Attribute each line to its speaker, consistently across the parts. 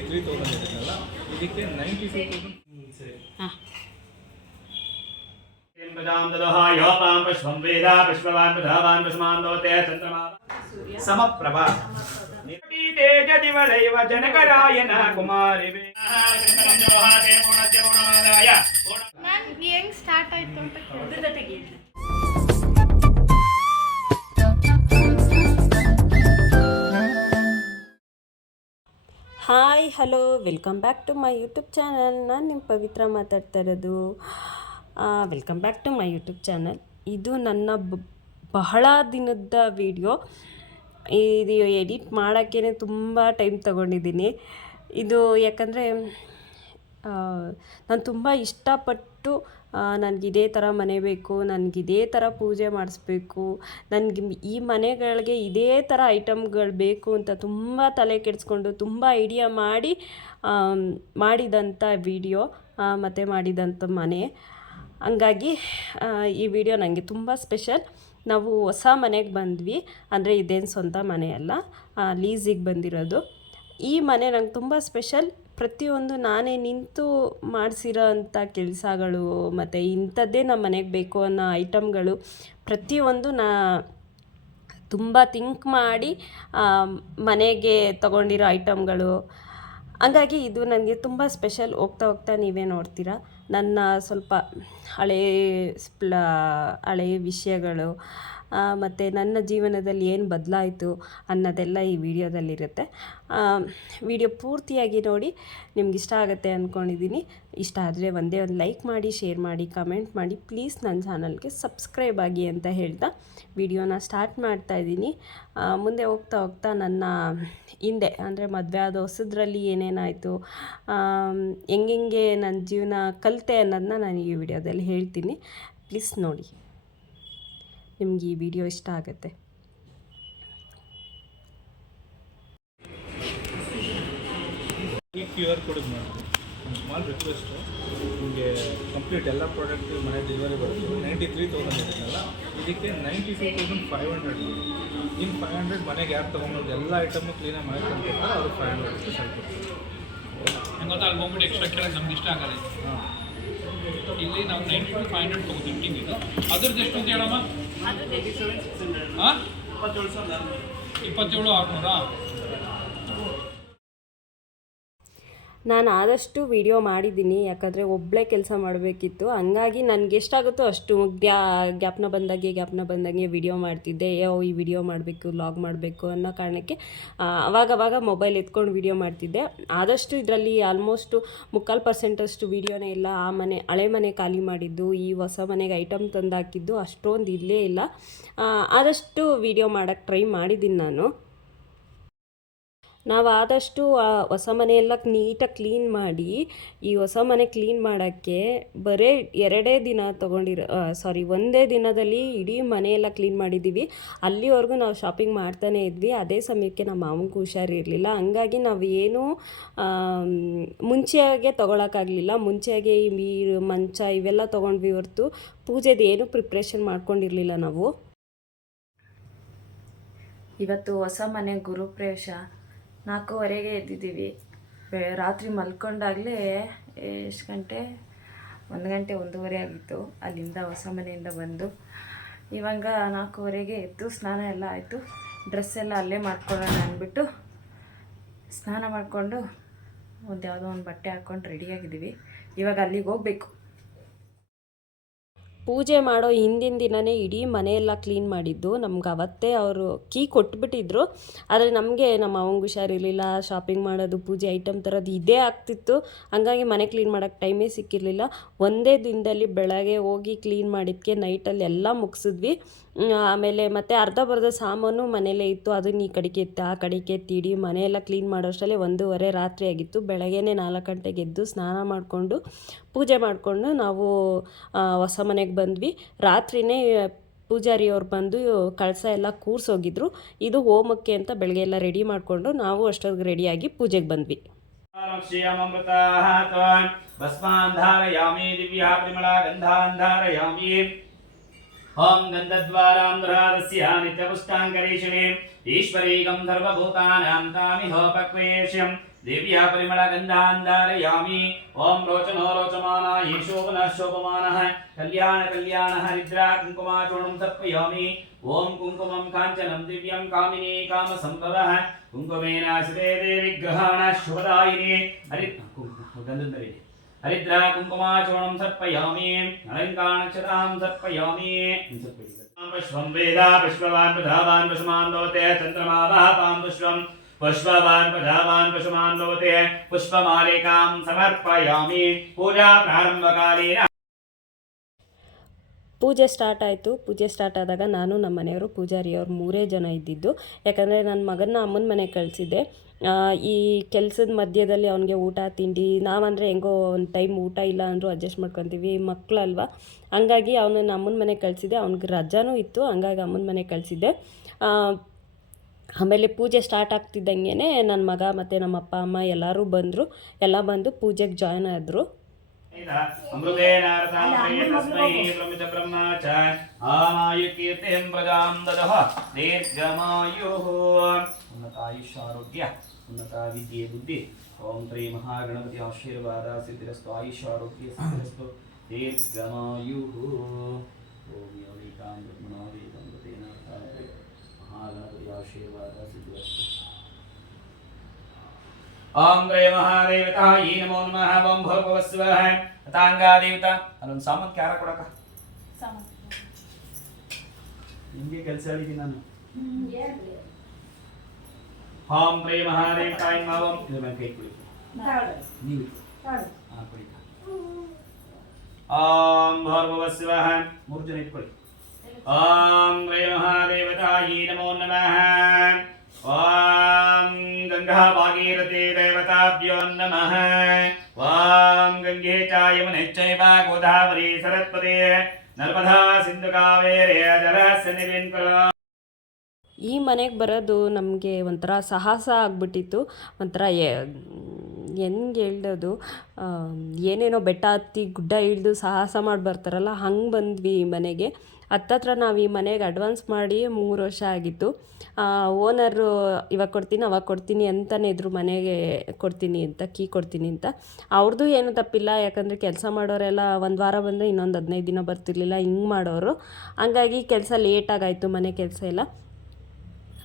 Speaker 1: Ninety three thousand ಇರುತ್ತಲ್ಲ ಇದಕ್ಕೆ ninety five thousand ಸರಿ
Speaker 2: ಸಮಪ್ರಭಾ. ದಿವಳೈವ ಜನಕರಾಯನ
Speaker 3: ಹೆಂಗ್ ಸ್ಟಾರ್ಟ್ ಆಯ್ತು ಅಂತ
Speaker 4: hello welcome back to my YouTube channel ನಾನು ನಿಮ್ಮ ಪವಿತ್ರ ಮಾತಾಡ್ತಾ ಇರೋದು. Welcome back to my YouTube channel ಇದು ನನ್ನ ಬಹಳ ದಿನದ ವಿಡಿಯೋ ಇದು ಎಡಿಟ್ ಮಾಡೋಕ್ಕೇ ತುಂಬ ಟೈಮ್ ತಗೊಂಡಿದ್ದೀನಿ. ಇದು ಯಾಕಂದರೆ ನಾನು ತುಂಬ ಇಷ್ಟಪಟ್ಟು ನನಗೆ ಇದೇ ಥರ ಮನೆ ಬೇಕು, ನನಗೆ ಇದೇ ಥರ ಪೂಜೆ ಮಾಡಿಸ್ಬೇಕು, ನನಗೆ ಈ ಮನೆಗಳಿಗೆ ಇದೇ ಥರ ಐಟಮ್ಗಳು ಬೇಕು ಅಂತ ತುಂಬ ತಲೆ ಕೆಡಿಸ್ಕೊಂಡು ತುಂಬ ಐಡಿಯಾ ಮಾಡಿ ಮಾಡಿದಂಥ ವಿಡಿಯೋ ಮತ್ತು ಮಾಡಿದಂಥ ಮನೆ. ಹಂಗಾಗಿ ಈ ವಿಡಿಯೋ ನನಗೆ ತುಂಬ ಸ್ಪೆಷಲ್. ನಾವು ಹೊಸ ಮನೆಗೆ ಬಂದ್ವಿ, ಅಂದರೆ ಇದೇನು ಸ್ವಂತ ಮನೆ ಅಲ್ಲ ಲೀಸಿಗೆ ಬಂದಿರೋದು. ಈ ಮನೆ ನಂಗೆ ತುಂಬ ಸ್ಪೆಷಲ್. ಪ್ರತಿಯೊಂದು ನಾನೇ ನಿಂತು ಮಾಡಿಸಿರೋ ಅಂಥ ಕೆಲಸಗಳು ಮತ್ತು ಇಂಥದ್ದೇ ನಮ್ಮ ಮನೆಗೆ ಬೇಕು ಅನ್ನೋ ಐಟಮ್ಗಳು ಪ್ರತಿಯೊಂದು ನಾ ತುಂಬ ಥಿಂಕ್ ಮಾಡಿ ಮನೆಗೆ ತಗೊಂಡಿರೋ ಐಟಮ್ಗಳು. ಹಂಗಾಗಿ ಇದು ನನಗೆ ತುಂಬ ಸ್ಪೆಷಲ್ ಹೋಗ್ತಾ ಹೋಗ್ತಾ ನೀವೇ ನೋಡ್ತೀರಾ. ನನ್ನ ಸ್ವಲ್ಪ ಹಳೇ ಸ್ಪ್ಲ ಹಳೆಯ ವಿಷಯಗಳು ಮತ್ತು ನನ್ನ ಜೀವನದಲ್ಲಿ ಏನು ಬದಲಾಯಿತು ಅನ್ನೋದೆಲ್ಲ ಈ ವಿಡಿಯೋದಲ್ಲಿರುತ್ತೆ. ವಿಡಿಯೋ ಪೂರ್ತಿಯಾಗಿ ನೋಡಿ, ನಿಮ್ಗೆ ಇಷ್ಟ ಆಗುತ್ತೆ ಅಂದ್ಕೊಂಡಿದ್ದೀನಿ ಇಷ್ಟ ಆದರೆ ಒಂದೇ ಒಂದು ಲೈಕ್ ಮಾಡಿ, ಶೇರ್ ಮಾಡಿ, ಕಮೆಂಟ್ ಮಾಡಿ. ಪ್ಲೀಸ್ ನನ್ನ ಚಾನಲ್ಗೆ ಸಬ್ಸ್ಕ್ರೈಬ್ ಆಗಿ ಅಂತ ಹೇಳ್ತಾ ವಿಡಿಯೋನ ಸ್ಟಾರ್ಟ್ ಮಾಡ್ತಾ ಇದ್ದೀನಿ. ಮುಂದೆ ಹೋಗ್ತಾ ಹೋಗ್ತಾ ನನ್ನ ಹಿಂದೆ, ಅಂದರೆ ಮದುವೆ ಆದ ಹೊಸದ್ರಲ್ಲಿ ಏನೇನಾಯಿತು ಹೆಂಗೆಂಗೆ ನನ್ನ ಜೀವನ ಕಲಿತೆ ಅನ್ನೋದನ್ನ ನಾನು ಈ ವಿಡಿಯೋದಲ್ಲಿ ಹೇಳ್ತೀನಿ. ಪ್ಲೀಸ್ ನೋಡಿ. ನಿಮ್ಗೆ ಈ ವಿಡಿಯೋ ಇಷ್ಟ ಆಗುತ್ತೆ.
Speaker 1: Q R code small request ನಿಮಗೆ ಕಂಪ್ಲೀಟ್ ಎಲ್ಲ ಪ್ರಾಡಕ್ಟ್ ಮನೆ ಡೆಲಿವರಿ ಬರುತ್ತೆ. ನೈಂಟಿ ತ್ರೀ ತೌಸಂಡ್ ಇರುತ್ತಲ್ಲ ಇದಕ್ಕೆ ninety five thousand five hundred ಇನ್ನು ಫೈವ್ ಹಂಡ್ರೆಡ್ ಮನೆಗೆ ಯಾರು ತೊಗೊಂಡು ಎಲ್ಲ ಐಟಮು ಕ್ಲೀನಾಗಿ ಮಾಡಿ ತಂದಿರ್ತಾರೆ ಅವ್ರಿಗೆ ಫೈವ್ ಹಂಡ್ರೆಡ್
Speaker 5: ನಂಗೆ ಗೊತ್ತಾ ಅಲ್ಲಿ ಹೋಗ್ಬಿಟ್ಟು ಎಕ್ಸ್ಟ್ರಾ ಕೇಳೋದು ನಮ್ಗೆ ಇಷ್ಟ ಆಗಲ್ಲ ಇಲ್ಲಿ ನಾವು ನೈಂಟಿ ಟು ಫೈವ್ ಹಂಡ್ರೆಡ್ ತೊಗೊತೀವಿ ಟಿವಿ ಇದು. ಅದ್ರದ್ದು ಎಷ್ಟು ಅಂತ ಹೇಳಮ್ಮ? ಹಾಂ ಇಪ್ಪತ್ತೇಳು ಆರುನೂರಾ?
Speaker 4: ನಾನು ಆದಷ್ಟು ವಿಡಿಯೋ ಮಾಡಿದ್ದೀನಿ, ಯಾಕಂದರೆ ಒಬ್ಬಳೇ ಕೆಲಸ ಮಾಡಬೇಕಿತ್ತು. ಹಂಗಾಗಿ ನನಗೆ ಎಷ್ಟಾಗುತ್ತೋ ಅಷ್ಟು ಗ್ಯಾ, ಗ್ಯಾಪ್ನ ಬಂದಾಗೆ, ಗ್ಯಾಪ್ನ ಬಂದಂಗೆ ವಿಡಿಯೋ ಮಾಡ್ತಿದ್ದೆ. ಯೋ ಈ ವಿಡಿಯೋ ಮಾಡಬೇಕು ಲಾಗ್ ಮಾಡಬೇಕು ಅನ್ನೋ ಕಾರಣಕ್ಕೆ ಅವಾಗವಾಗ ಮೊಬೈಲ್ ಎತ್ಕೊಂಡು ವಿಡಿಯೋ ಮಾಡ್ತಿದ್ದೆ. ಆದಷ್ಟು ಇದರಲ್ಲಿ ಆಲ್ಮೋಸ್ಟು ಮುಕ್ಕಾಲು ಪರ್ಸೆಂಟಷ್ಟು ವಿಡಿಯೋನೇ ಇಲ್ಲ. ಆ ಮನೆ, ಹಳೆ ಮನೆ ಖಾಲಿ ಮಾಡಿದ್ದು, ಈ ಹೊಸ ಮನೆಗೆ ಐಟಮ್ ತಂದು ಹಾಕಿದ್ದು ಅಷ್ಟೊಂದು ಇಲ್ಲೇ ಇಲ್ಲ. ಆದಷ್ಟು ವಿಡಿಯೋ ಮಾಡೋಕ್ಕೆ ಟ್ರೈ ಮಾಡಿದ್ದೀನಿ ನಾನು. ನಾವು ಆದಷ್ಟು ಹೊಸ ಮನೆಯೆಲ್ಲ ನೀಟಾಗಿ ಕ್ಲೀನ್ ಮಾಡಿ, ಈ ಹೊಸ ಮನೆ ಕ್ಲೀನ್ ಮಾಡೋಕ್ಕೆ ಬರೀ ಎರಡೇ ದಿನ ತೊಗೊಂಡಿರೋ ಸಾರಿ ಒಂದೇ ದಿನದಲ್ಲಿ ಇಡೀ ಮನೆಯೆಲ್ಲ ಕ್ಲೀನ್ ಮಾಡಿದ್ದೀವಿ. ಅಲ್ಲಿವರೆಗೂ ನಾವು ಶಾಪಿಂಗ್ ಮಾಡ್ತಾನೇ ಇದ್ವಿ. ಅದೇ ಸಮಯಕ್ಕೆ ನಮ್ಮ ಮಾವಂಗೂ ಹುಷಾರಿರಲಿಲ್ಲ. ಹಂಗಾಗಿ ನಾವು ಏನೂ ಮುಂಚೆಯಾಗೆ ತೊಗೊಳಕ್ಕಾಗಲಿಲ್ಲ. ಮುಂಚೆಯಾಗೆ ಈ ಮೀರು ಮಂಚ ಇವೆಲ್ಲ ತೊಗೊಂಡ್ವಿ ಹೊರತು ಪೂಜೆದು ಏನೂ ಪ್ರಿಪ್ರೇಷನ್ ಮಾಡ್ಕೊಂಡಿರಲಿಲ್ಲ ನಾವು.
Speaker 6: ಇವತ್ತು ಹೊಸ ಮನೆ ಗುರುಪ್ರವೇಶ ನಾಲ್ಕೂವರೆಗೆ ಎದ್ದಿದ್ದೀವಿ. ರಾತ್ರಿ ಮಲ್ಕೊಂಡಾಗಲೇ ಎಷ್ಟು ಗಂಟೆ? ಒಂದು ಗಂಟೆ ಒಂದೂವರೆ ಆಗಿತ್ತು. ಅಲ್ಲಿಂದ ಹೊಸ ಮನೆಯಿಂದ ಬಂದು ಇವಾಗ ನಾಲ್ಕೂವರೆಗೆ ಎದ್ದು ಸ್ನಾನ ಎಲ್ಲ ಆಯಿತು. ಡ್ರೆಸ್ ಎಲ್ಲ ಅಲ್ಲೇ ಮಾಡ್ಕೊಳ್ಳೋಣ ಅಂದ್ಬಿಟ್ಟು ಸ್ನಾನ ಮಾಡಿಕೊಂಡು ಒಂದು ಯಾವುದೋ ಒಂದು ಬಟ್ಟೆ ಹಾಕ್ಕೊಂಡು ರೆಡಿಯಾಗಿದ್ದೀವಿ ಇವಾಗ ಅಲ್ಲಿಗೆ ಹೋಗ್ಬೇಕು.
Speaker 4: ಪೂಜೆ ಮಾಡೋ ಹಿಂದಿನ ದಿನವೇ ಇಡೀ ಮನೆಯೆಲ್ಲ ಕ್ಲೀನ್ ಮಾಡಿದ್ದು. ನಮ್ಗೆ ಅವತ್ತೇ ಅವರು ಕೀ ಕೊಟ್ಬಿಟ್ಟಿದ್ರು. ಆದರೆ ನಮಗೆ ನಮ್ಮ ಅವಂಗೆ ಹುಷಾರಿರಲಿಲ್ಲ ಶಾಪಿಂಗ್ ಮಾಡೋದು, ಪೂಜೆ ಐಟಮ್ ತರೋದು ಇದೇ ಆಗ್ತಿತ್ತು. ಹಂಗಾಗಿ ಮನೆ ಕ್ಲೀನ್ ಮಾಡೋಕ್ಕೆ ಟೈಮೇ ಸಿಕ್ಕಿರಲಿಲ್ಲ. ಒಂದೇ ದಿನದಲ್ಲಿ ಬೆಳಗ್ಗೆ ಹೋಗಿ ಕ್ಲೀನ್ ಮಾಡಿದ್ಕೆ ನೈಟಲ್ಲಿ ಎಲ್ಲ ಮುಗಿಸಿದ್ವಿ. ಆಮೇಲೆ ಮತ್ತೆ ಅರ್ಧ ಬರ್ಧ ಸಾಮಾನು ಮನೆಯಲ್ಲೇ ಇತ್ತು. ಅದನ್ನ ಈ ಕಡೆಗೆ ಎತ್ತಿ, ಆ ಕಡೆಗೆ ಇಡೀ ಮನೆಯೆಲ್ಲ ಕ್ಲೀನ್ ಮಾಡೋಷ್ಟರಲ್ಲಿ ಒಂದೂವರೆ ರಾತ್ರಿ ಆಗಿತ್ತು. ಬೆಳಗ್ಗೆನೇ ನಾಲ್ಕು ಗಂಟೆಗೆ ಎದ್ದು ಸ್ನಾನ ಮಾಡಿಕೊಂಡು, ಪೂಜೆ ಮಾಡಿಕೊಂಡು ನಾವು ಹೊಸ ಮನೆಗೆ ಬಂದ್ವಿ. ರಾತ್ರಿನೇ ಪೂಜಾರಿಯವ್ರು ಬಂದು ಕಳಸ ಎಲ್ಲ ಕೂರಿಸೋಗಿದ್ರು. ಇದು ಹೋಮಕ್ಕೆ ಅಂತ ಬೆಳಗ್ಗೆ ಎಲ್ಲ ರೆಡಿ ಮಾಡಿಕೊಂಡು ನಾವು ಅಷ್ಟೊತ್ತಿಗೆ ರೆಡಿಯಾಗಿ ಪೂಜೆಗೆ ಬಂದ್ವಿ.
Speaker 2: ओम गन्धद्वारां दुरादस्य नित्यपुष्टाङ्गरीषिणीम् ईश्वरी गन्धर्वभूतानां तामिहोपक्वेश्यं दिव्या परिमलगन्धान् धारयामि ॐ रोचनो रोचमानाय शोभनः शोभमानः कल्याणकल्याणः निद्रा कुङ्कुमाचूर्णं तर्पयामि ॐ कुङ्कुमं काञ्चनं दिव्यं कामिनी कामसम्भवः कुङ्कुमेनाश्रिते देवि ग्रहाणः शुभदायिनी हरि गन्धन्दरिणी ಹರಿದ್ರಾ ಕುಂಕುಮಾಚೋಣಂ ಸರ್ಪಯಾಮಿ ಅಲಂಕಾಣಕ್ಷತಾಂ ಸರ್ಪಯಾಮಿ ಪುಷ್ಪಂ ವೇದ ಪುಷ್ಪವಾನ್ ಪ್ರಧಾವಾನ್ ಪಶುಮಾನ್ ಲೋತೆ ಚಂದ್ರಮಾವಹ ಪಾಂ ಪುಷ್ಪಂ ಪುಷ್ಪವಾನ್ ಪ್ರಧಾವಾನ್ ಪಶುಮಾನ್ ಪುಷ್ಪ ಪುಷ್ಪಮಾಲಿಕಾಂ ಸಮರ್ಪಯಾಮಿ ಪೂಜಾ ಪ್ರಾರಂಭಕಾಲೀನ
Speaker 4: ಪೂಜೆ ಸ್ಟಾರ್ಟ್ ಆಯಿತು. ಪೂಜೆ ಸ್ಟಾರ್ಟ್ ಆದಾಗ ನಾನು ನಮ್ಮ ಮನೆಯವರು ಪೂಜಾರಿಯವರು ಮೂರೇ ಜನ ಇದ್ದಿದ್ದು. ಯಾಕಂದರೆ ನನ್ನ ಮಗನ ಅಮ್ಮನ ಮನೆಗೆ ಕಳಿಸಿದ್ದೆ. ಈ ಕೆಲಸದ ಮಧ್ಯದಲ್ಲಿ ಅವನಿಗೆ ಊಟ, ತಿಂಡಿ, ನಾವಂದರೆ ಹೆಂಗೋ ಒಂದು ಟೈಮ್ ಊಟ ಇಲ್ಲ ಅಂದರೂ ಅಡ್ಜಸ್ಟ್ ಮಾಡ್ಕೊತೀವಿ ಮಕ್ಕಳಲ್ವ ಹಂಗಾಗಿ ಅವನನ್ನು ಅಮ್ಮನ ಮನೆ ಕಳಿಸಿದೆ ಅವ್ನಿಗೆ ರಜಾನೂ ಇತ್ತು, ಹಂಗಾಗಿ ಅಮ್ಮನ ಮನೆಗೆ ಕಳಿಸಿದ್ದೆ. ಆಮೇಲೆ ಪೂಜೆ ಸ್ಟಾರ್ಟ್ ಆಗ್ತಿದ್ದಂಗೆ ನನ್ನ ಮಗ ಮತ್ತು ನಮ್ಮ ಅಪ್ಪ, ಅಮ್ಮ ಎಲ್ಲರೂ ಬಂದರು. ಎಲ್ಲ ಬಂದು ಪೂಜೆಗೆ ಜಾಯ್ನ್ ಆದರು.
Speaker 2: ಆಯುಷ್ಯ ಆರೋಗ್ಯ. ಉನ್ನತಾ ವಿದ್ಯೆ ಬುದ್ಧಿ. ಓಂ ಶ್ರೀ ಮಹಾಗಣಪತಿ ಆಶೀರ್ವಾದ ಸಿದ್ಧಿರಸ್ತು ಆಯುಷ್ ಆರೋಗ್ಯ ಸಿದ್ಧಿರಸ್ತು ದೀರ್ಘಮಾಯು ಓಂ ಯೋಗಿಕಾಂ ಬ್ರಹ್ಮಣಾವೇದಂ ಗತೇನ ಮಹಾಗಣಪತಿ ಆಶೀರ್ವಾದ ಸಿದ್ಧಿರಸ್ತು. ಓಂ ಗಯ ಮಹಾದೇವತಾ ಈ ನಮೋ ನಮಃ. ಓಂ ಭೋಗವಸ್ವ ತಥಾಂಗಾ ದೇವತಾ ಅಲ್ಲೊಂದು ಸಾಮಾನ್ ಕ್ಯಾರ ಕೊಡಕ ನಿಮಗೆ ಕೆಲಸ ಹೇಳಿದ್ದೀನಿ ನಾನು. ஹாம் பிரே மகாதே தாய் பாவம் இது மேல் கை குடி ஆம் பார்வவ சிவஹ முருஜனை குடி ஆம் பிரே மகாதேவதாயி நமோ நமஹ வாம் கங்கா பாகீரதே தேவதாபியோ நமஹ வாம் கங்கே சாயமனை சைவ கோதாவரி சரத்பதே நர்மதா சிந்து காவேரே ஜலஸ்ய நிவின்
Speaker 4: ಈ ಮನೆಗೆ ಬರೋದು ನಮಗೆ ಒಂಥರ ಸಾಹಸ ಆಗಿಬಿಟ್ಟಿತ್ತು. ಒಂಥರ ಹೆಂಗೆ ಹೇಳೋದು ಏನೇನೋ ಬೆಟ್ಟ ಹತ್ತಿ ಗುಡ್ಡ ಇಳಿದು ಸಾಹಸ ಮಾಡಿ ಬರ್ತಾರಲ್ಲ, ಹಂಗೆ ಬಂದ್ವಿ ಈ ಮನೆಗೆ. ಹತ್ತತ್ರ ನಾವು ಈ ಮನೆಗೆ ಅಡ್ವಾನ್ಸ್ ಮಾಡಿ ಮೂರು ವರ್ಷ ಆಗಿತ್ತು. ಓನರು ಇವಾಗ ಕೊಡ್ತೀನಿ, ಅವಾಗ ಕೊಡ್ತೀನಿ ಅಂತಲೇ ಇದ್ರು, ಮನೆಗೆ ಕೊಡ್ತೀನಿ ಅಂತ, ಕೀ ಕೊಡ್ತೀನಿ ಅಂತ. ಅವ್ರದ್ದು ಏನು ತಪ್ಪಿಲ್ಲ, ಯಾಕಂದರೆ ಕೆಲಸ ಮಾಡೋರೆಲ್ಲ ಒಂದು ವಾರ ಬಂದರೆ ಇನ್ನೊಂದು ಹದಿನೈದು ದಿನ ಬರ್ತಿರ್ಲಿಲ್ಲ, ಹಿಂಗೆ ಮಾಡೋರು. ಹಂಗಾಗಿ ಕೆಲಸ ಲೇಟಾಗಾಯಿತು ಮನೆ ಕೆಲಸ ಎಲ್ಲ.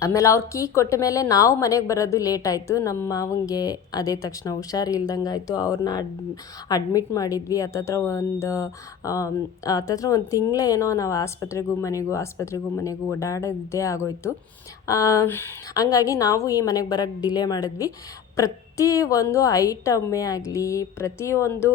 Speaker 4: ಆಮೇಲೆ ಅವ್ರು ಕೀ ಕೊಟ್ಟ ಮೇಲೆ ನಾವು ಮನೆಗೆ ಬರೋದು ಲೇಟ್ ಆಯಿತು. ನಮ್ಮ ಮಾವಂಗೆ ಅದೇ ತಕ್ಷಣ ಹುಷಾರಿಲ್ದಂಗೆ ಆಯಿತು. ಅವ್ರನ್ನ ಅಡ್ ಅಡ್ಮಿಟ್ ಮಾಡಿದ್ವಿ. ಹತ್ತತ್ರ ಒಂದು ಹತ್ತತ್ರ ಒಂದು ತಿಂಗಳೇ ಏನೋ ನಾವು ಆಸ್ಪತ್ರೆಗೂ ಮನೆಗೂ ಆಸ್ಪತ್ರೆಗೂ ಮನೆಗೂ ಓಡಾಡೋದೇ ಆಗೋಯ್ತು. ಹಂಗಾಗಿ ನಾವು ಈ ಮನೆಗೆ ಬರೋಕ್ಕೆ ಡಿಲೇ ಮಾಡಿದ್ವಿ. ಪ್ರತಿ ಒಂದು ಐಟಮ್ಮೇ ಆಗಲಿ ಪ್ರತಿಯೊಂದು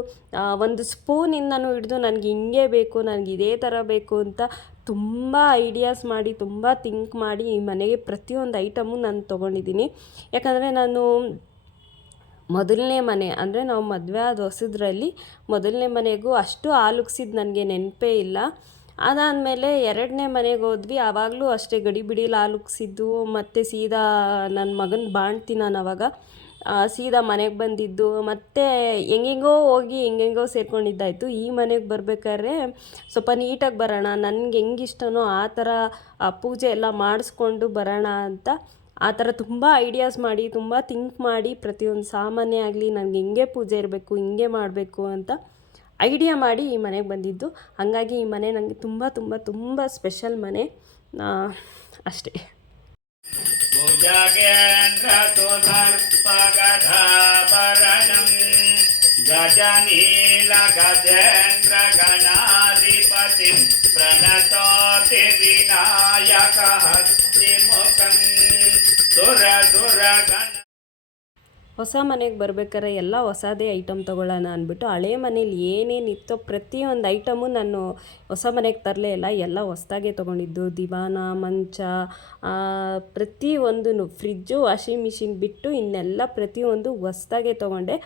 Speaker 4: ಒಂದು ಸ್ಪೂನಿಂದನೂ ಹಿಡಿದು ನನಗೆ ಹಿಂಗೆ ಬೇಕು, ನನಗೆ ಇದೇ ಥರ ಬೇಕು ಅಂತ ತುಂಬ ಐಡಿಯಾಸ್ ಮಾಡಿ, ತುಂಬ ಥಿಂಕ್ ಮಾಡಿ ಮನೆಗೆ ಪ್ರತಿಯೊಂದು ಐಟಮು ನಾನು ತೊಗೊಂಡಿದ್ದೀನಿ ಯಾಕಂದರೆ ನಾನು ಮೊದಲನೇ ಮನೆ, ಅಂದರೆ ನಾವು ಮದುವೆ ಆದ ಹೊಸದ್ರಲ್ಲಿ ಮೊದಲನೇ ಮನೆಗೂ ಅಷ್ಟು ಆಲುಗ್ಸಿದ್ದು ನನಗೆ ನೆನಪೇ ಇಲ್ಲ. ಅದಾದಮೇಲೆ ಎರಡನೇ ಮನೆಗೆ ಹೋದ್ವಿ, ಆವಾಗಲೂ ಅಷ್ಟೇ ಗಡಿ ಬಿಡಿಲಿ ಆಲುಗ್ಸಿದ್ದು, ಮತ್ತು ಸೀದಾ ನನ್ನ ಮಗನ ಬಾಣ್ತಿ ನಾನು ಅವಾಗ. ಸೀದಾ ಮನೆಗೆ ಬಂದಿದ್ದು, ಮತ್ತು ಹೆಂಗೆಂಗೋ ಹೋಗಿ ಹೆಂಗೆಂಗೋ ಸೇರ್ಕೊಂಡಿದ್ದಾಯಿತು. ಈ ಮನೆಗೆ ಬರ್ಬೇಕಾದ್ರೆ ಸ್ವಲ್ಪ ನೀಟಾಗಿ ಬರೋಣ, ನನಗೆ ಹೆಂಗೆ ಇಷ್ಟನೋ ಆ ಥರ ಪೂಜೆ ಎಲ್ಲ ಮಾಡಿಸ್ಕೊಂಡು ಬರೋಣ ಅಂತ ಆ ಥರ ತುಂಬ ಐಡಿಯಾಸ್ ಮಾಡಿ, ತುಂಬ ಥಿಂಕ್ ಮಾಡಿ, ಪ್ರತಿಯೊಂದು ಸಾಮಾನ್ಯ ಆಗಲಿ ನನಗೆ ಹೆಂಗೆ ಪೂಜೆ ಇರಬೇಕು, ಹಿಂಗೆ ಮಾಡಬೇಕು ಅಂತ ಐಡಿಯಾ ಮಾಡಿ ಈ ಮನೆಗೆ ಬಂದಿದ್ದು. ಹಾಗಾಗಿ ಈ ಮನೆ ನನಗೆ ತುಂಬ ತುಂಬ ತುಂಬ ಸ್ಪೆಷಲ್ ಮನೆ. ಅಷ್ಟೇ.
Speaker 2: पूजाकेन्द्रसुसर्पगधाभरणं गजनीलगजेन्द्रगणाधिपतिं प्रणतोति विनायकः श्रीमुखं सुरसुरगण
Speaker 4: ಹೊಸ ಮನೆಗೆ ಬರ್ಬೇಕಾದ್ರೆ ಎಲ್ಲ ಹೊಸದೇ ಐಟಮ್ ತೊಗೊಳ್ಳೋಣ ಅಂದ್ಬಿಟ್ಟು ಹಳೆ ಮನೇಲಿ ಏನೇನಿತ್ತೋ ಪ್ರತಿಯೊಂದು ಐಟಮು ನಾನು ಹೊಸ ಮನೆಗೆ ತರಲೇ ಇಲ್ಲ. ಎಲ್ಲ ಹೊಸ್ದಾಗೆ ತೊಗೊಂಡಿದ್ದು. ದಿವಾನ, ಮಂಚ ಪ್ರತಿಯೊಂದು ಫ್ರಿಜ್ಜು ವಾಷಿಂಗ್ ಮಿಷಿನ್ ಬಿಟ್ಟು ಇನ್ನೆಲ್ಲ ಪ್ರತಿಯೊಂದು ಹೊಸ್ದಾಗೆ ತೊಗೊಂಡೆ.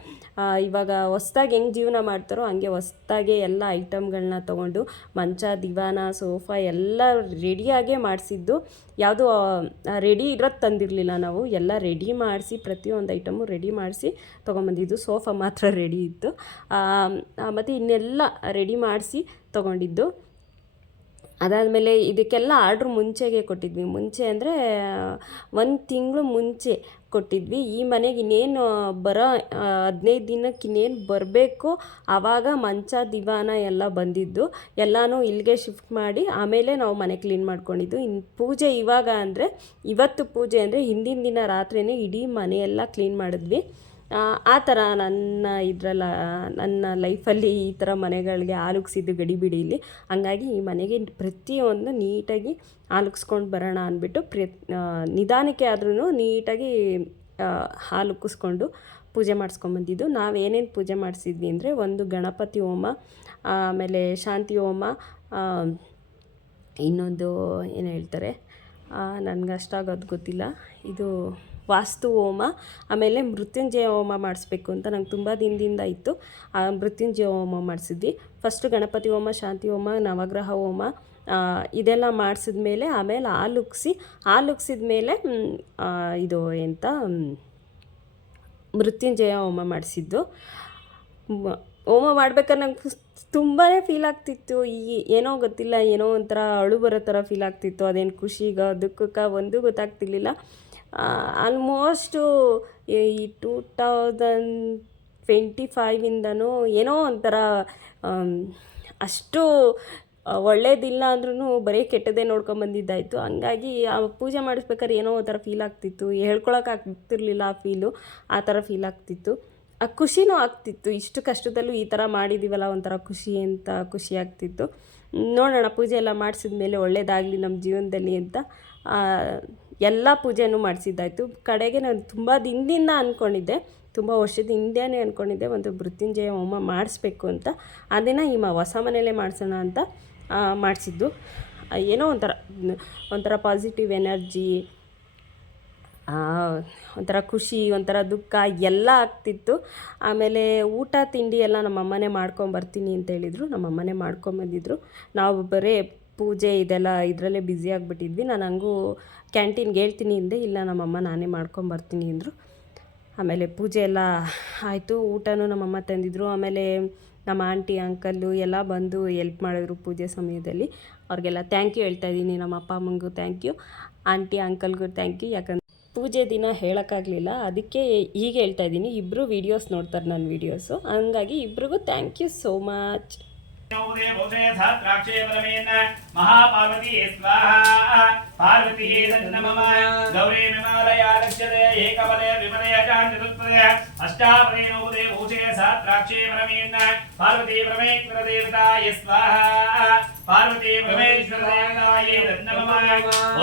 Speaker 4: ಇವಾಗ ಹೊಸ್ದಾಗಿ ಹೆಂಗೆ ಜೀವನ ಮಾಡ್ತಾರೋ ಹಂಗೆ ಹೊಸ್ದಾಗೆ ಎಲ್ಲ ಐಟಮ್ಗಳನ್ನ ತೊಗೊಂಡು ಮಂಚ, ದಿವಾನ ಸೋಫಾ ಎಲ್ಲ ರೆಡಿಯಾಗೇ ಮಾಡಿಸಿದ್ದು. ಯಾವುದು ರೆಡಿ ಇರೋದು ತಂದಿರಲಿಲ್ಲ ನಾವು. ಎಲ್ಲ ರೆಡಿ ಮಾಡಿಸಿ ಪ್ರತಿಯೊಂದು ಐಟಮು ರೆಡಿ ಮಾಡಿಸಿ ತೊಗೊಂಬಂದಿದ್ದು ಸೋಫಾ ಮಾತ್ರ ರೆಡಿ ಇತ್ತು. ಮತ್ತು ಇನ್ನೆಲ್ಲ ರೆಡಿ ಮಾಡಿಸಿ ತೊಗೊಂಡಿದ್ದು. ಅದಾದಮೇಲೆ ಇದಕ್ಕೆಲ್ಲ ಆರ್ಡ್ರ್ ಮುಂಚೆಗೆ ಕೊಟ್ಟಿದ್ವಿ. ಮುಂಚೆ ಅಂದರೆ, ಒಂದು ತಿಂಗಳು ಮುಂಚೆ ಕೊಟ್ಟಿದ್ವಿ. ಈ ಮನೆಗೆ ಇನ್ನೇನು ಬರೋ ಹದಿನೈದು ದಿನಕ್ಕೆ ಇನ್ನೇನು ಬರಬೇಕು ಆವಾಗ ಮಂಚ, ದಿವಾನ ಎಲ್ಲ ಬಂದಿದ್ದು. ಎಲ್ಲನೂ ಇಲ್ಲಿಗೆ ಶಿಫ್ಟ್ ಮಾಡಿ ಆಮೇಲೆ ನಾವು ಮನೆ ಕ್ಲೀನ್ ಮಾಡ್ಕೊಂಡಿದ್ದು. ಇನ್ನು ಪೂಜೆ ಇವಾಗ ಅಂದರೆ, ಇವತ್ತು ಪೂಜೆ ಅಂದರೆ ಹಿಂದಿನ ದಿನ ರಾತ್ರಿಯೇ ಇಡೀ ಮನೆಯೆಲ್ಲ ಕ್ಲೀನ್ ಮಾಡಿದ್ವಿ. ಆ, ಥರ ನನ್ನ ಇದರಲ್ಲ ನನ್ನ ಲೈಫಲ್ಲಿ ಈ ಥರ ಮನೆಗಳಿಗೆ ಆಲುಗ್ಸಿದ್ದು ಗಡಿಬಿಡಿಲಿ ಹಂಗಾಗಿ ಈ ಮನೆಗೆ ಪ್ರತಿಯೊಂದು ನೀಟಾಗಿ ಆಲುಗ್ಸ್ಕೊಂಡು ಬರೋಣ ಅಂದ್ಬಿಟ್ಟು ಪ್ರಯತ್ ನಿಧಾನಕ್ಕೆ ಆದ್ರೂ ನೀಟಾಗಿ ಹಾಲುಕ್ಕಿಸ್ಕೊಂಡು ಪೂಜೆ ಮಾಡಿಸ್ಕೊಂಬಂದಿದ್ದು ನಾವು ಏನೇನು ಪೂಜೆ ಮಾಡಿಸಿದ್ವಿ ಅಂದರೆ ಒಂದು ಗಣಪತಿ ಹೋಮ ಆಮೇಲೆ ಶಾಂತಿ ಹೋಮ ಇನ್ನೊಂದು ಏನು ಹೇಳ್ತಾರೆ ನನಗೆ ಅಷ್ಟಾಗೋದು ಗೊತ್ತಿಲ್ಲ. ಇದು ವಾಸ್ತು ಹೋಮ ಆಮೇಲೆ ಮೃತ್ಯುಂಜಯ ಹೋಮ ಮಾಡಿಸ್ಬೇಕು ಅಂತ ನಂಗೆ ತುಂಬ ದಿನದಿಂದ ಇತ್ತು. ಆ ಮೃತ್ಯುಂಜಯ ಹೋಮ ಮಾಡಿಸಿದ್ವಿ. ಫಸ್ಟು ಗಣಪತಿ ಹೋಮ, ಶಾಂತಿ ಹೋಮ, ನವಗ್ರಹ ಹೋಮ ಇದೆಲ್ಲ ಮಾಡಿಸಿದ ಮೇಲೆ ಆಮೇಲೆ ಹಾಲುಗ್ಸಿ ಹಾಲುಗ್ಸಿದ ಮೇಲೆ ಇದು ಎಂತ ಮೃತ್ಯುಂಜಯ ಹೋಮ ಮಾಡಿಸಿದ್ದು. ಹೋಮ ಮಾಡ್ಬೇಕಾದ್ರೆ ನಂಗೆ ತುಂಬಾ ಫೀಲ್ ಆಗ್ತಿತ್ತು. ಈ, ಏನೋ ಗೊತ್ತಿಲ್ಲ, ಏನೋ ಒಂಥರ ಅಳು ಬರೋ ಥರ ಫೀಲ್ ಆಗ್ತಿತ್ತು. ಅದೇನು ಖುಷಿಗ ದುಃಖಕ್ಕೆ, ಒಂದೂ ಗೊತ್ತಾಗ್ತಿರ್ಲಿಲ್ಲ. ಆಲ್ಮೋಸ್ಟು ಈ ಟೂ ತೌಸಂಡ್ ಟ್ವೆಂಟಿ ಫೈವಿಂದನೂ ಏನೋ ಒಂಥರ ಅಷ್ಟು ಒಳ್ಳೇದಿಲ್ಲ ಅಂದ್ರೂ ಬರೀ ಕೆಟ್ಟದೇ ನೋಡ್ಕೊಂಬಂದಿದ್ದಾಯಿತು ಹಂಗಾಗಿ ಆ ಪೂಜೆ ಮಾಡಿಸ್ಬೇಕಾದ್ರೆ ಏನೋ ಒಂಥರ ಫೀಲ್ ಆಗ್ತಿತ್ತು. ಹೇಳ್ಕೊಳಕ್ಕೆ ಆಗ್ತಿರ್ಲಿಲ್ಲ ಆ ಫೀಲು ಆ ಥರ ಫೀಲ್ ಆಗ್ತಿತ್ತು. ಆ ಖುಷಿನೂ ಆಗ್ತಿತ್ತು. ಇಷ್ಟು ಕಷ್ಟದಲ್ಲೂ ಈ ಥರ ಮಾಡಿದ್ದೀವಲ್ಲ ಒಂಥರ ಖುಷಿ ಅಂತ ಖುಷಿ ಆಗ್ತಿತ್ತು. ನೋಡೋಣ, ಪೂಜೆ ಎಲ್ಲ ಮಾಡಿಸಿದ ಮೇಲೆ ಒಳ್ಳೇದಾಗಲಿ ನಮ್ಮ ಜೀವನದಲ್ಲಿ ಅಂತ. ಎಲ್ಲ ಪೂಜೆನೂ ಮಾಡಿಸಿದ್ದಾಯಿತು. ಕಡೆಗೆ ನಾನು ತುಂಬ ದಿನದಿಂದ ಅಂದ್ಕೊಂಡಿದ್ದೆ ತುಂಬ ವರ್ಷದ ಹಿಂದೆಯೇ ಅಂದ್ಕೊಂಡಿದ್ದೆ ಒಂದು ಮೃತ್ಯುಂಜಯ ಹೋಮ ಮಾಡಿಸ್ಬೇಕು ಅಂತ. ಆ ದಿನ ಈ ಮ, ಹೊಸ ಮನೆಯಲ್ಲೇ ಮಾಡಿಸೋಣ ಅಂತ ಮಾಡಿಸಿದ್ದು. ಏನೋ ಒಂಥರ ಒಂಥರ ಪಾಸಿಟಿವ್ ಎನರ್ಜಿ ಒಂಥರ ಖುಷಿ, ಒಂಥರ ದುಃಖ ಎಲ್ಲ ಆಗ್ತಿತ್ತು. ಆಮೇಲೆ ಊಟ, ತಿಂಡಿ ಎಲ್ಲ ನಮ್ಮ ಅಮ್ಮನೇ ಮಾಡ್ಕೊಂಬರ್ತೀನಿ ಅಂತ ಹೇಳಿದರು. ನಮ್ಮ ಅಮ್ಮನೇ ಮಾಡ್ಕೊಂಬಂದಿದ್ರು. ನಾವು ಬರೀ ಪೂಜೆ ಇದೆಲ್ಲ ಇದರಲ್ಲೇ ಬ್ಯುಸಿ ಆಗಿಬಿಟ್ಟಿದ್ವಿ. ನಾನು ಹಂಗೂ ಕ್ಯಾಂಟೀನ್ಗೆ ಹೇಳ್ತೀನಿ ಹಿಂದೆ, ಇಲ್ಲ ನಮ್ಮಮ್ಮ ನಾನೇ ಮಾಡ್ಕೊಂಬರ್ತೀನಿ ಅಂದರು. ಆಮೇಲೆ ಪೂಜೆ ಎಲ್ಲ ಆಯಿತು, ಊಟನೂ ನಮ್ಮಮ್ಮ ತಂದಿದ್ರು. ಆಮೇಲೆ ನಮ್ಮ ಆಂಟಿ ಅಂಕಲ್ಲು ಎಲ್ಲ ಬಂದು ಎಲ್ಪ್ ಮಾಡಿದ್ರು ಪೂಜೆ ಸಮಯದಲ್ಲಿ. ಅವ್ರಿಗೆಲ್ಲ ಥ್ಯಾಂಕ್ ಯು ಹೇಳ್ತಾ ಇದ್ದೀನಿ, ನಮ್ಮ ಅಪ್ಪ ಅಮ್ಮಂಗೂ ಥ್ಯಾಂಕ್ ಯು ಆಂಟಿ ಅಂಕಲ್ಗೂ ಥ್ಯಾಂಕ್ ಯು ಯಾಕಂದ್ರೆ ಪೂಜೆ ದಿನ ಹೇಳೋಕ್ಕಾಗಲಿಲ್ಲ. ಅದಕ್ಕೆ ಈಗ ಹೇಳ್ತಾ ಇದ್ದೀನಿ ಇಬ್ಬರು ವೀಡಿಯೋಸ್ ನೋಡ್ತಾರೆ ನನ್ನ ವೀಡಿಯೋಸು ಹಂಗಾಗಿ ಇಬ್ರಿಗೂ ಥ್ಯಾಂಕ್ ಯು ಸೋ ಮಚ್
Speaker 2: चौदे भूषय सहस्राक्षे बलमेन महापार्वती, स्वाहा, पार्वती नमः गौरे विमलयालक्ष्यते एकबले, विमलय, चाञ्चतुत्पदय अष्टापदे नवोदय भूषय सहस्राक्षे बलमेन, पार्वती प्रमेक्वरदेवताय स्वाहा। पार्वती परमेश्वर देवताय नमः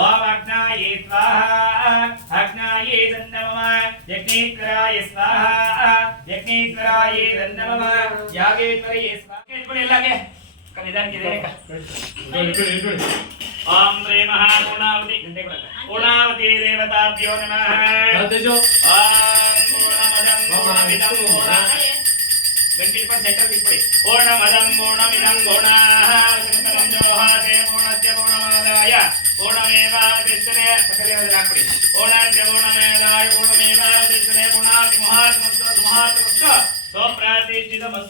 Speaker 2: ओम अग्नाय स्वाहा अग्नाय नमः यज्ञेश्वराय स्वाहा यज्ञेश्वराय नमः यागेश्वराय स्वाहा ಇಟ್ಬಿಡಿ ಎಲ್ಲಾಗೆ ನಿಧಾನಕ್ಕಿದೆ ಓಂ ಶ್ರೀ ಮಹಾಪೂರ್ಣಾವತಿ ಪೂರ್ಣಾವತಿ ದೇವತಾಭ್ಯೋ ನಮಃ ಓಂ ಪೂರ್ಣಮದಂ ಪೂರ್ಣಮಿದಂ ಪೂರ್ಣ వెంకటేశ్వర సెంటర్ ఇప్పుడే. ఓణమదం ఓణమిదం గుణాం జోహాసే ఓణస్య ఓణమాదాయ ఓణమేవాతిష్ఠరే సకలే వదరాకుడి ఓణాస్య ఓణమేదాయ ఓణమేవాతిష్ఠరే గుణాతి ಮಹಾತ್ಮಸ್ತು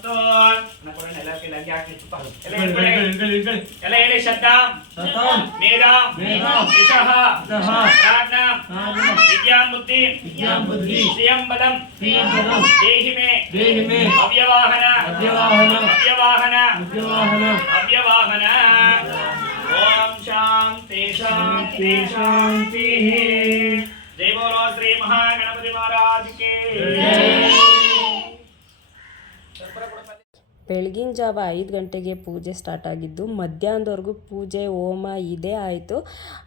Speaker 2: ಸೋಪ್ರಾತಿಷ್ಠಿತಮಸ್ತು ಅನ್ನ ಕೊಡೋಣ ಎಲ್ಲ ಕೈಲಿ ಹಂಗೆ ಹಾಕಿ ತುಪ್ಪ ಎಲ್ಲ ಹೇಳ್ಕೊಳ್ಳಿ. ಎಲ್ಲ ಹೇಳಿ ಶಬ್ದಾಂ ಮೇಧಾಂ ದಿಶಃ ಪ್ರಾಜ್ಞಾಂ ವಿದ್ಯಾಂ ಬುದ್ಧಿಂ ಶ್ರಿಯಂ ಬಲಂ ದೇಹಿ ಮೇ ಅವ್ಯವಾಹನ ಅವ್ಯವಾಹನ ಅವ್ಯವಾಹನ ಓಂ ಶಾಂತಿ ಶಾಂತಿ ಶಾಂತಿ ಜೈ ಬೋಲೋ ಶ್ರೀ ಮಹಾಗಣಪತಿ ಮಹಾರಾಜ್ ಕೆ
Speaker 4: ಬೆಳಗಿನ ಜಾವ ಐದು ಗಂಟೆಗೆ ಪೂಜೆ ಸ್ಟಾರ್ಟ್ ಆಗಿದ್ದು, ಮಧ್ಯಾಹ್ನದವರೆಗೂ ಪೂಜೆ ಹೋಮ ಇದೇ ಆಯಿತು.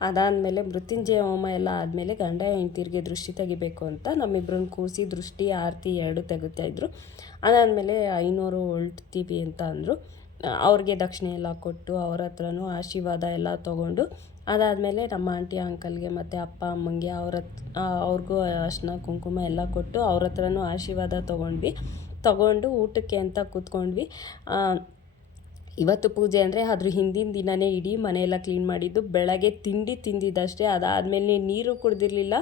Speaker 4: ಅದಾದಮೇಲೆ ಮೃತ್ಯುಂಜಯ ಹೋಮ ಎಲ್ಲ ಆದಮೇಲೆ ಗಂಡ ಹೆಂಡತಿರಿಗೆ ದೃಷ್ಟಿ ತೆಗಿಬೇಕು ಅಂತ ನಮ್ಮಿಬ್ಬರನ್ನ ಕೂಸಿ ದೃಷ್ಟಿ, ಆರತಿ ಎರಡು ತೆಗುತ್ತಾ ಇದ್ರು. ಅದಾದಮೇಲೆ ಐನೂರು ಹೊಲ್ಟ್ತೀವಿ ಅಂತ ಅಂದರು. ಅವ್ರಿಗೆ ದಕ್ಷಿಣೆ ಎಲ್ಲ ಕೊಟ್ಟು ಅವ್ರ ಹತ್ರನೂ ಆಶೀರ್ವಾದ ಎಲ್ಲ ತೊಗೊಂಡು, ಅದಾದಮೇಲೆ ನಮ್ಮ ಆಂಟಿ, ಅಂಕಲ್ಗೆ ಮತ್ತು ಅಪ್ಪ, ಅಮ್ಮಂಗೆ ಅವ್ರ ಹತ್ ಅವ್ರಿಗೂ ಅರ್ಶಿನ, ಕುಂಕುಮ ಎಲ್ಲ ಕೊಟ್ಟು ಅವ್ರ ಹತ್ರನೂ ಆಶೀರ್ವಾದ ತೊಗೊಂಡ್ವಿ. ತಗೊಂಡು ಊಟಕ್ಕೆ ಅಂತ ಕೂತ್ಕೊಂಡ್ವಿ. ಇವತ್ತು ಪೂಜೆ ಅಂದರೆ ಅದ್ರ ಹಿಂದಿನ ದಿನವೇ ಇಡೀ ಮನೆಯೆಲ್ಲ ಕ್ಲೀನ್ ಮಾಡಿದ್ದು. ಬೆಳಗ್ಗೆ ತಿಂಡಿ ತಿಂದಿದ್ದಷ್ಟೇ. ಅದಾದಮೇಲೆ ನೀರು ಕುಡ್ದಿರಲಿಲ್ಲ.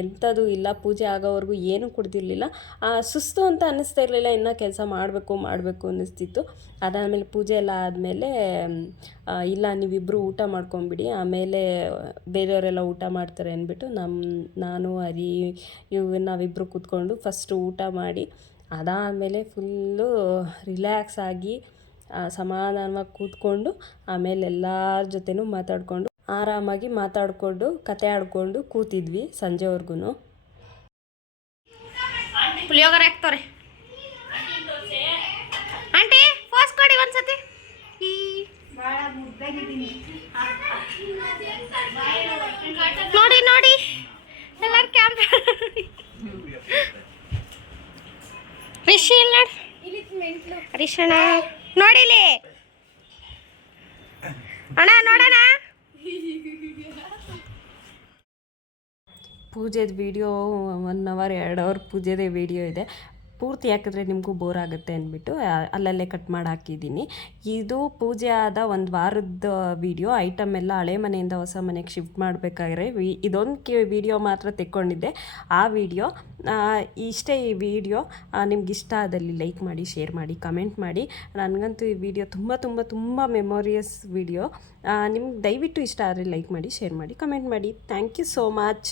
Speaker 4: ಎಂಥದ್ದು ಇಲ್ಲ. ಪೂಜೆ ಆಗೋವರೆಗೂ ಏನೂ ಕುಡ್ದಿರಲಿಲ್ಲ. ಸುಸ್ತು ಅಂತ ಅನ್ನಿಸ್ತಾ ಇರಲಿಲ್ಲ. ಇನ್ನೂ ಕೆಲಸ ಮಾಡಬೇಕು ಮಾಡಬೇಕು ಅನ್ನಿಸ್ತಿತ್ತು. ಅದಾದಮೇಲೆ ಪೂಜೆ ಎಲ್ಲ ಆದಮೇಲೆ ಇಲ್ಲ ನೀವಿಬ್ಬರು ಊಟ ಮಾಡ್ಕೊಂಬಿಡಿ ಆಮೇಲೆ ಬೇರೆಯವರೆಲ್ಲ ಊಟ ಮಾಡ್ತಾರೆ ಅಂದ್ಬಿಟ್ಟು ನಮ್ಮ ನಾನು ಹರಿ ಇವು ನಾವಿಬ್ಬರು ಕೂತ್ಕೊಂಡು ಫಸ್ಟು ಊಟ ಮಾಡಿ, ಅದಾದಮೇಲೆ ಫುಲ್ಲು ರಿಲ್ಯಾಕ್ಸ್ ಆಗಿ ಸಮಾಧಾನವಾಗಿ ಕೂತ್ಕೊಂಡು ಆಮೇಲೆ ಎಲ್ಲರ ಜೊತೆನೂ ಮಾತಾಡಿಕೊಂಡು ಆರಾಮಾಗಿ ಮಾತಾಡಿಕೊಂಡು, ಕತೆ ಆಡಿಕೊಂಡು ಕೂತಿದ್ವಿ ಸಂಜೆವರೆಗೂ
Speaker 3: ಪುಳಿಯೋಗರೆ ಹಾಕ್ತಾರೆ ಆಂಟಿ ಫೋಸ್ ಕೊಡಿ ಒಂದ್ಸತಿ. ನೋಡಿ ನೋಡಿ. ಎಲ್ಲರೂ ಕ್ಯಾಮ್ರಾ ರಿಷಿ ಇಲ್ಲ ರಿಷಣ. ನೋಡಿಲಿ? ಅಣ್ಣ ನೋಡೋಣ
Speaker 4: ಪೂಜೆದ ವಿಡಿಯೋ ಒನ್ ಅವರ್ ಎರಡು ಅವರ್ ಪೂಜೆದೇ ವಿಡಿಯೋ ಇದೆ. ಪೂರ್ತಿ ಹಾಕಿದ್ರೆ ನಿಮಗೂ ಬೋರ್ ಆಗುತ್ತೆ ಅಂದ್ಬಿಟ್ಟು ಅಲ್ಲಲ್ಲೇ ಕಟ್ ಮಾಡಿ ಹಾಕಿದ್ದೀನಿ. ಇದು ಪೂಜೆ ಆದ ಒಂದು ವಾರದ ವಿಡಿಯೋ ಐಟಮ್ ಎಲ್ಲ ಹಳೆ ಮನೆಯಿಂದ ಹೊಸ ಮನೆಗೆ ಶಿಫ್ಟ್ ಮಾಡಬೇಕಾದ್ರೆ ಇದೊಂದು ವಿಡಿಯೋ ಮಾತ್ರ ತೆಕ್ಕೊಂಡಿದ್ದೆ. ಆ ವಿಡಿಯೋ ಇಷ್ಟೇ ಈ ವಿಡಿಯೋ ನಿಮ್ಗೆ ಇಷ್ಟ ಆದಲ್ಲಿ ಲೈಕ್ ಮಾಡಿ ಶೇರ್ ಮಾಡಿ ಕಮೆಂಟ್ ಮಾಡಿ. ನನಗಂತೂ ಈ ವಿಡಿಯೋ ತುಂಬ ತುಂಬ ತುಂಬ ಮೆಮೊರಿಯಸ್ ವಿಡಿಯೋ ನಿಮ್ಗೆ ದಯವಿಟ್ಟು ಇಷ್ಟ ಆದರೆ ಲೈಕ್ ಮಾಡಿ ಶೇರ್ ಮಾಡಿ ಕಮೆಂಟ್ ಮಾಡಿ. Thank you so much